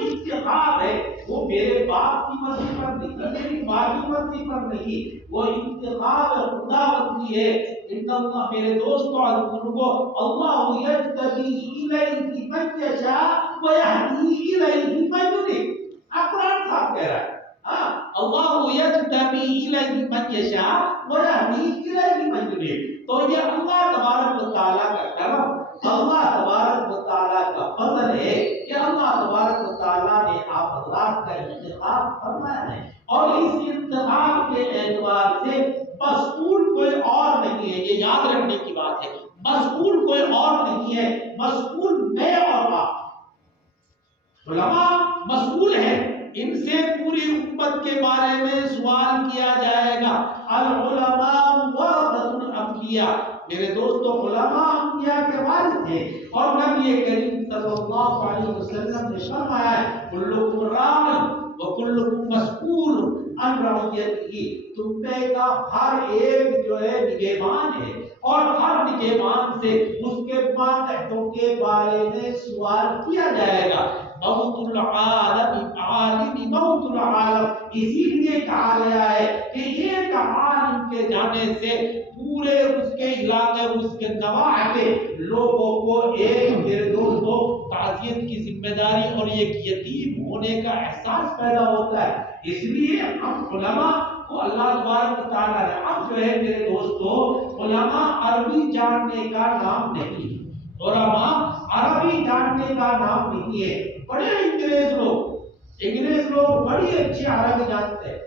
انتخاب ہے وہ میرے باپ کی مرضی پر نہیں، میری ماں کی مرضی پر نہیں، وہ انتخاب خدا بندی ہے۔ ان اللہ میرے دوستوں اور بزرگوں، اللہ یجتبی الیہ من یشاء ویہدی الیہ من یرید، قرآن صاحب کہہ رہا ہے اللہ یجتبی الیہ من یشاء ویہدی الیہ من یرید۔ تو یہ اللہ تبارک و تعالیٰ کا کرم، اللہ تبارک و تعالیٰ کا فضل ہے کہ اللہ تبارک و تعالیٰ نے آپ حضرات کا انتخاب فرمایا ہے، اور اس انتخاب کے اعتبار سے مسئول کوئی اور نہیں ہے۔ یہ یاد رکھنے کی بات ہے، مسئول کوئی اور نہیں ہے، مسئول میں اور آپ۔ علماء مسئول ہیں، ان سے پوری امت کے بارے میں سوال کیا جائے گا۔ العلماء ورثۃ الانبیاء، میرے دوستو علماء انبیاء کے وارث ہیں، اور نبی کریم صلی اللہ علیہ وسلم نے فرمایا ہے کلکم راع وکلکم مسئول عن رعیتہ، تم میں کا ہر ایک جو ہے نگہبان ہے، اور ہر نگہبان سے اس کے ماتحتوں کے بارے میں سوال کیا جائے گا۔ موت العالم عالم موت العالم، اسی لیے کہا گیا ہے کہ ایک عالم کے جانے سے پورے اس کے علاقے، اس کے نواح کے لوگوں کو ایک میرے دوستوں تعزیت کی ذمہ داری اور ایک یتیم ہونے کا احساس پیدا ہوتا ہے۔ اس لیے ہم علماء کو اللہ تبارک و تعالیٰ نے، اب جو ہے میرے دوستوں علماء عربی جاننے کا نام نہیں، علماء عربی جاننے کا نام نہیں ہے۔ بڑے انگریز لوگ بڑی اچھی عربی جانتے ہیں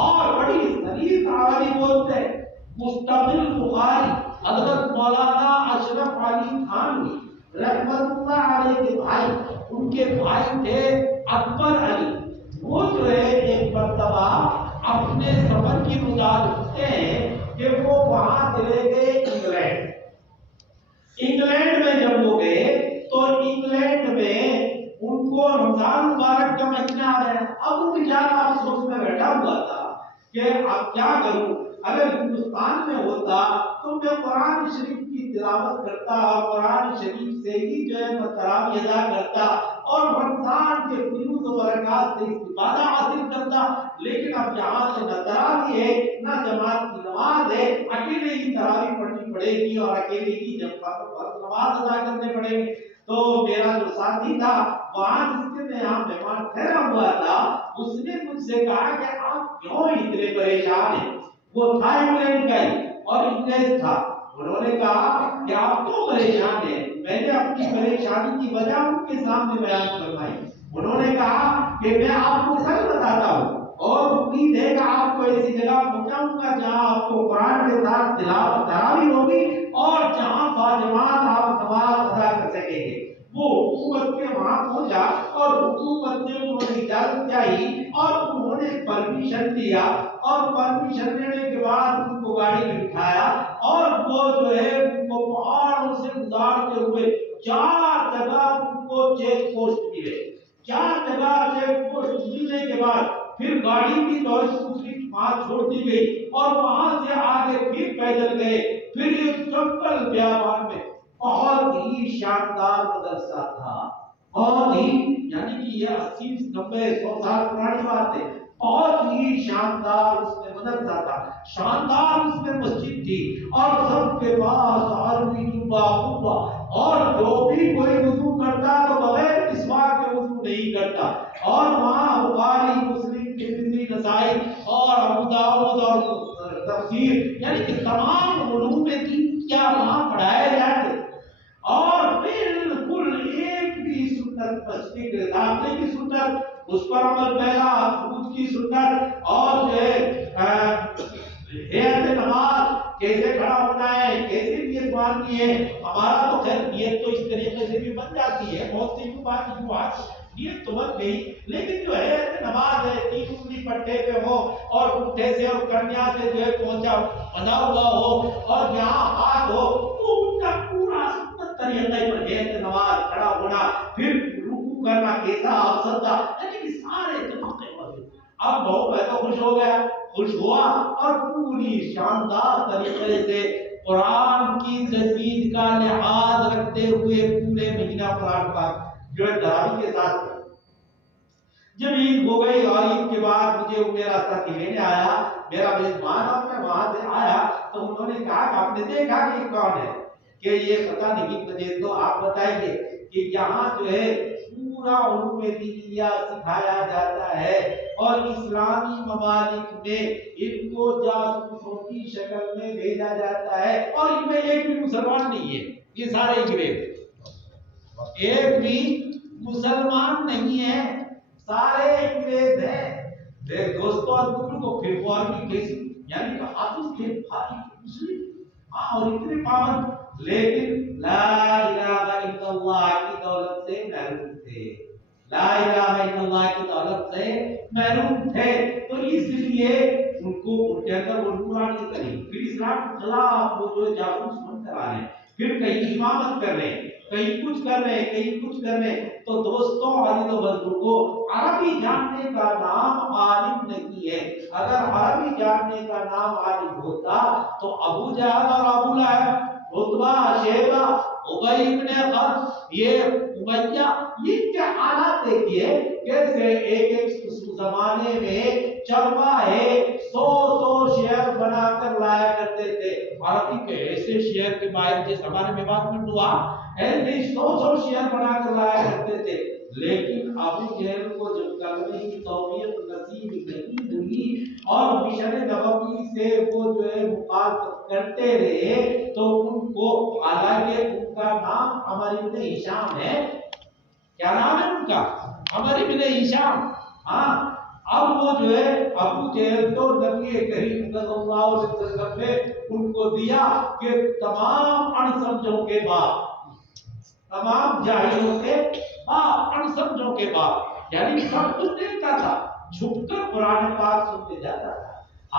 اور بڑی سلیس عربی بولتے ہیں۔ مستقل بخاری حضرت مولانا اشرف علی تھانوی رحمت اللہ علیہ کے بھائی، ان کے بھائی تھے اکبر علی، وہ جو ہے ایک مرتبہ اپنے سفر کی مدعا لکھتے ہیں کہ وہ وہاں چلے گئے انگلینڈ میں جب وہ گئے تو انگلینڈ میں ان کو رمضان مبارک کا مہینہ آ رہا ہے۔ اب وہ بیچارہ افسوس میں بیٹھا ہوا تھا کہ اب کیا کروں، اگر ہندوستان میں ہوتا تو میں قرآن شریف کی تلاوت کرتا اور قرآن شریف سے ہی جو ہے میں تراویح ادا کرتا اور رمضان کے فیوز و برکات سے استفادہ حاصل کرتا، لیکن اب جہاں سے نہ تراویح ہے نہ جماعت کی نماز ہے، اکیلے ہی تراویح پڑھنی پڑے گی اور اکیلے ہی نماز ادا کرنے پڑیں گے۔ تو میرا جو ساتھی تھا وہاں جس کے میں یہاں مہمان ٹھہرا ہوا تھا، اس نے مجھ سے کہا کہ آپ کیوں اتنے پریشان ہیں؟ وہ تھا انگلینڈ کا ہی اور انگریز تھا۔ انہوں نے کہا کہ آپ کیوں پریشان ہیں؟ میں نے اپنی پریشانی کی وجہ ان کے سامنے بیان فرمائی۔ انہوں نے کہا کہ میں آپ کو سچ بتاتا ہوں اور امید ہے کہ آپ کو ایسی جگہ پہنچاؤں گا جہاں آپ کو قرآن کے ساتھ تلاوت تراویح ہوگی اور جہاں باجماعت آپ نماز ادا کر سکیں گے۔ وہ حکومت کے وہاں پہنچا اور حکومت نے انہوں نے اجازت چاہی اور انہوں نے پرمیشن لیا، اور پرمیشن لینے کے بعد ان کو گاڑی میں بٹھایا اور وہ جو ہے ان کو پہاڑوں سے گزارتے ہوئے 4 جگہ ان کو چیک پوسٹ ملے۔ 4 جگہ چیک پوسٹ ملنے کے بعد پھر گاڑی بھی دوسری وہاں چھوڑ دی گئی اور وہاں سے آگے پھر پیدل گئے۔ پھر ایک جنگل بیابان میں بہت ہی شاندار مدرسہ تھا، بہت ہی، یعنی کہ یہ 80-90-100 سال پرانی بات ہے، بہت ہی شاندار اس میں مدرسہ تھا، شاندار اس میں مسجد تھی، اور سب کے پاس عربی جبہ قبہ، اور جو بھی کوئی وضو کرتا تو بغیر مسواک کے وضو نہیں کرتا، اور وہاں بخاری مسلم ترمذی نسائی اور ابو داؤد اور تفسیر، یعنی کہ تمام علوم دین کیا وہاں پڑھائے جاتے، اور بالکل ایک بھی سنت مسجد کے داخلے کی سنت، اس پر عمل پیدا، خروج کی سنت، اور جو ہے ہیئت نماز کیسے کھڑا ہونا ہے، کیسے نیت ماننی ہے۔ ہمارا تو خیر نیت تو اس طریقے سے بھی بن جاتی ہے، بہت سی بات نیت تو بن گئی، لیکن جو ہے نماز ہے 3 انگلی پٹے پہ ہو اور پٹھے سے اور کنیا سے جو ہے پہنچا بندھا ہوا ہو اور یہاں ہاتھ ہو، تو ان کا پورا سنت طریقے پر ہے نماز، کھڑا ہونا، پھر رکوع کرنا کیسا آپ سجدہ، یعنی کہ سارے طریقے پر۔ اب بہت میں تو خوش ہو گیا، خوش ہوا اور پوری شاندار طریقے سے قرآن کی تجوید کا لحاظ رکھتے ہوئے پورے مہینہ قرآن پاک جو ہے تراویح کے ساتھ جب عید ہو گئی اور عید کے بعد مجھے میرا ساتھی لینے آیا، میرا میزبان، اور میں وہاں سے آیا تو انہوں نے کہا کہ آپ نے دیکھا کہ یہ کون ہے؟ کہ یہ پتہ نہیں مجھے، تو آپ بتائیے کہ یہاں جو ہے پورا علوم دینیہ سکھایا جاتا ہے اور اسلامی ممالک میں ان کو جاسوسوں کی شکل میں بھیجا جاتا ہے، اور ان میں ایک بھی مسلمان نہیں ہے، یہ سارے انگریز، ایک بھی مسلمان نہیں ہے، سارے انگریز ہیں۔ دیکھ دوستو، اور کو پھر وہ آدمی کیسی، یعنی کہ حافظ کے بھائی مسلم، ہاں، اور اتنے پابند، لیکن لا الہ الا اللہ کی دولت سے محروم تھے، لا الہ الا اللہ کی دولت سے محروم تھے، تو اس لیے ان کو ان کے اندر وہ نورانی کریم، پھر اسلام کے خلاف وہ جو جاسوس بن کر آئے، پھر کہیں امامت کر رہے ہیں، کہیں کچھ کر رہے ہیں، کہیں کچھ کر رہے ہیں۔ تو دوستوں، عزیز و بزرگوں، عربی جاننے کا نام عالم نہیں ہے، اگر عربی جاننے کا نام عالم ہوتا تو ابو جہل اور ابو لہب، عتبہ، شیبہ، ابی بن خلف، یہ امیہ، یہ کیا حالات دیکھیے، کیسے ایک ایک زمانے میں چرواہے 100 شعر بنا کر لایا کرتے تھے، عربی کے ایسے شعر کے باعث جیسے ہمارے میں بات میں ہوا، ایسے 100 شعر بنا کر لایا کرتے تھے، لیکن ابو جہل کو جب کلمے کی توفیق نصیب نہیں ہوئی اور مشن نبوی سے وہ جو ہے مخالفت کرتے رہے، تو ان کو، حالانکہ ان کا نام عمر بن ہشام ہے، کیا نام ہے ان کا؟ عمر بن ہشام، ہاں، اب وہ جو ہے ابو جہل تو نبی کریم صلی اللہ علیہ وسلم نے ان کو دیا کہ تمام اڑسمجھوں کے بعد، تمام جاہلوں کے بعد، اڑسمجھوں کے بعد، یعنی سب کچھ دیکھتا تھا، چھپ کر قرآن پاک سنتے جاتا تھا،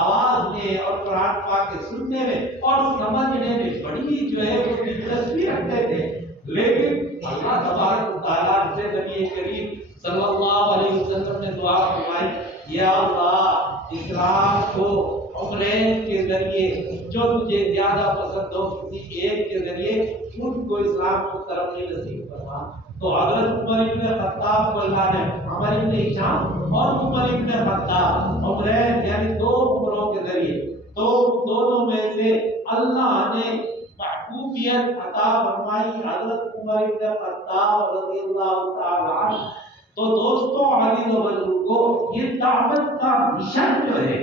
آواز میں اور قرآن پاک کے سننے میں اور سمجھنے میں بڑی جو ہے وہ دلچسپی رکھتے تھے، لیکن اللہ تبارک و تعالیٰ سے نبی کریم صلی اللہ علیہ وسلم نے دعا فرمائی، یا اللہ اسلام کو عمرین کے ذریعے جو تجھے زیادہ پسند ہو کسی ایک کے ذریعے ان کو اسلام کو ترقی نصیب فرما۔ تو حضرت عمر بن خطاب کو اللہ نے عمر بن ہشام اور عمر بن خطاب، عمرین یعنی دو عمروں کے ذریعے، تو دونوں میں سے اللہ نے محبوبیت عطا فرمائی حضرت عمر بن خطاب رضی اللہ تعالی عنہ۔ تو دوستو، عزیز و بزرگوں، یہ دعوت کا مشن جو ہے،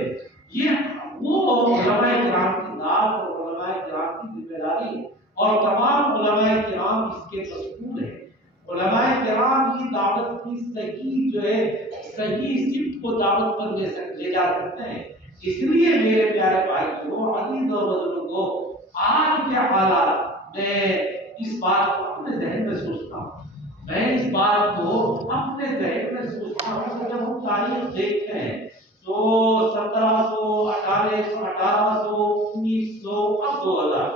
یہ وہ علماء کرام کی ذات اور علماء کرام کی ذمہ داری ہے، اور تمام علماء کرام اس کے مسئول ہیں۔ علماء کرام کی دعوت کی صحیح جو ہے صحیح سمت کو دعوت پر لے جا سکتے ہیں۔ اس لیے میرے پیارے بھائیوں، عزیز و بزرگوں، آج کے حالات میں اس بات کو اپنے ذہن میں سوچتا ہوں، میں اس بات کو اپنے ذہن میں سوچتا ہوں کہ جب ہم تاریخ دیکھتے ہیں تو 1700، 1800، 1900، اب 2000،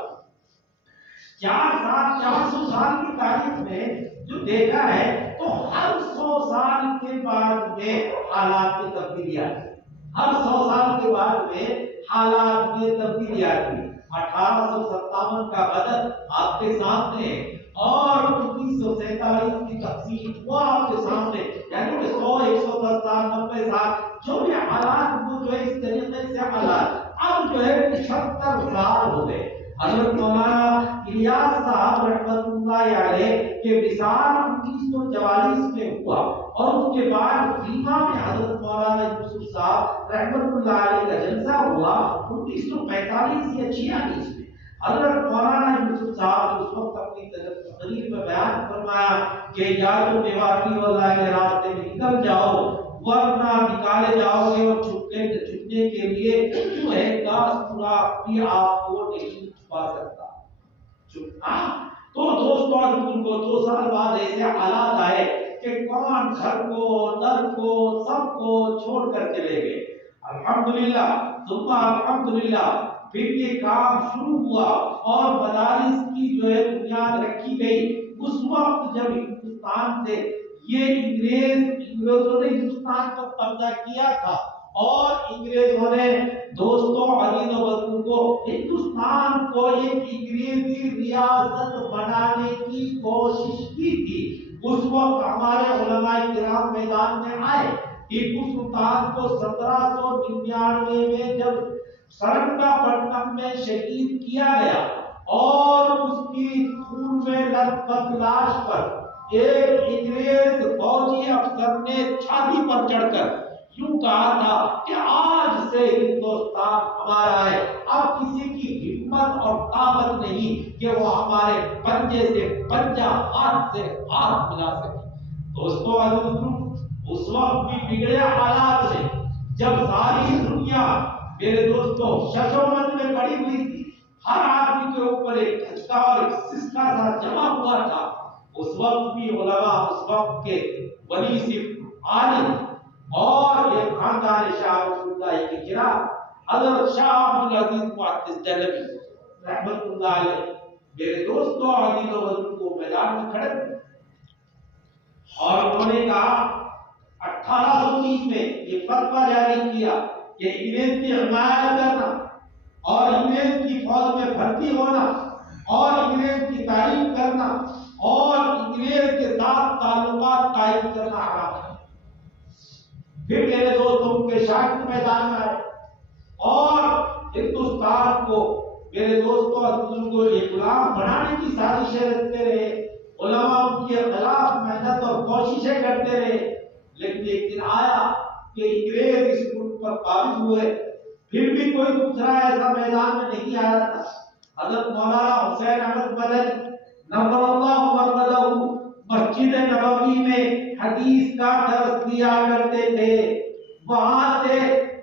400 سال کی تاریخ میں جو دیکھا ہے، تو ہر 100 سال کے بعد میں حالات میں تبدیلی آتی، ہر 100 سال کے بعد میں حالات میں تبدیلی آتی۔ 1857 کا بدر آپ کے سامنے ہے، اور 1947 کی تقسیم وہ آپ کے سامنے، یعنی کہ 100، 110 سال، 90 سال جو بھی حالات، وہ جو ہے اس طریقے سے حالات اب جو ہے 75 سال ہو گئے۔ حضرت مولانا الیاس صاحب رحمۃ اللہ علیہ کے وصال 1944 میں ہوا، اور اس کے بعد بیما میں حضرت مولانا یوسف صاحب رحمۃ اللہ علیہ کا جلسہ ہوا 1945 یا 46 میں۔ حضرت مولانا یوسف صاحب اس وقت اپنی تقریر میں بیان فرمایا کہ یا تو بیواقی اللہ کے راستے میں نکل جاؤ، ورنہ نکالے جاؤ گے، اور چھپنے کے لیے جو ہے داس پورا بھی آپ کو نہیں چھپا سکتا۔ تو دوستوں، ان کو 2 سال بعد ایسے حالات آئے کہ کون گھر کو، در کو، سب کو چھوڑ کر چلے گئے۔ الحمدللہ ثم الحمدللہ، پھر یہ کام شروع ہوا اور مدارس کی جو ہے بنیاد رکھی گئی۔ اس وقت جب ہندوستان سے یہ انگریزوں نے ہندوستان پر قبضہ کیا تھا، اور انگریزوں نے دوستوں، عزیز و بزرگوں، ہندوستان کو ایک انگریزی ریاست بنانے کی کوشش کی تھی۔ اس وقت ہمارے علماء کرام میدان میں آئے۔ ٹیپو سلطان کو 1799 میں جب سرنگا پٹنم میں شہید کیا گیا اور اس کی خون میں لت پت لاش پر ایک انگریز فوجی افسر نے چھاتی پر چڑھ کر یوں کہا تھا کہ آج سے ہندوستان ہمارا ہے، اب کسی کی ہمت اور طاقت نہیں کہ وہ ہمارے پنجے سے پنجہ، ہاتھ سے ہاتھ ملا سکے۔ دوستو اس وقت بھی بگڑے حالات میں جب ساری دنیا میرے دوستو ششومن میں پڑی ہوئی تھی، ہر آدمی کے اوپر ایک دھچکا اور ایک سسکا سا جمع ہوا تھا، اس وقت بھی علماء اس وقت کے ولی صرف عالم اور ایک خاندان شاہ رسول اللہ کے گرا حضرت شاہ عبدالعزیز محدث دہلوی رحمت اللہ علیہ میرے دوستوں عزیز و حضور کو میدان میں کھڑے اور انہوں نے کہا 1830 میں یہ فتویٰ جاری کیا کہ انگریز کی حمایت کرنا اور انگریز کی فوج میں بھرتی ہونا اور انگریز کی تعریف کرنا اور انگریز کے ساتھ تعلقات قائم کرنا حرام ہے۔ پھر میرے دوستوں کے شاگرد میدان میں آئے اور ہندوستان کو میرے دوستوں اور بزرگوں ایک غلام بنانے کی سازشیں رچتے رہے، علماء ان کے خلاف محنت اور کوششیں کرتے رہے، لیکن ایک دن آیا کہ انگریز اس ملک پر قابض ہوئے، پھر بھی کوئی دوسرا ایسا میدان میں نہیں آیا تھا۔ حضرت مولانا حسین احمد مدنی نور اللہ مرقدہ مسجد نبوی میں حدیث کا درس دیا کرتے تھے، وہاں سے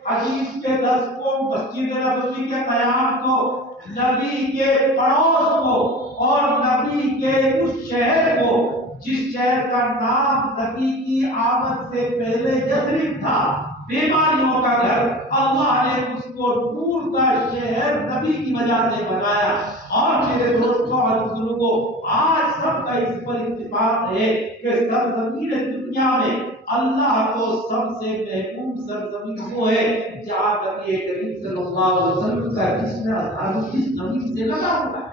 حدیث کے درس کو، مسجد نبوی کے قیام کو، نبی کے پڑوس کو اور نبی کے اس شہر کو جس شہر کا نام نبی کی آمد سے پہلے یثرب تھا، بیماریوں کا گھر، اللہ نے اس کو نور کا شہر نبی کی وجہ سے بنایا۔ اور میرے دوستوں اور بزرگوں، آج سب کا اس پر اتفاق ہے کہ سرزمین دنیا میں اللہ کو سب سے محبوب سرزمین وہ ہے جہاں نبی کریم صلی اللہ علیہ وسلم کا جسم اصحاب اس زمین سے لگا ہوا ہے۔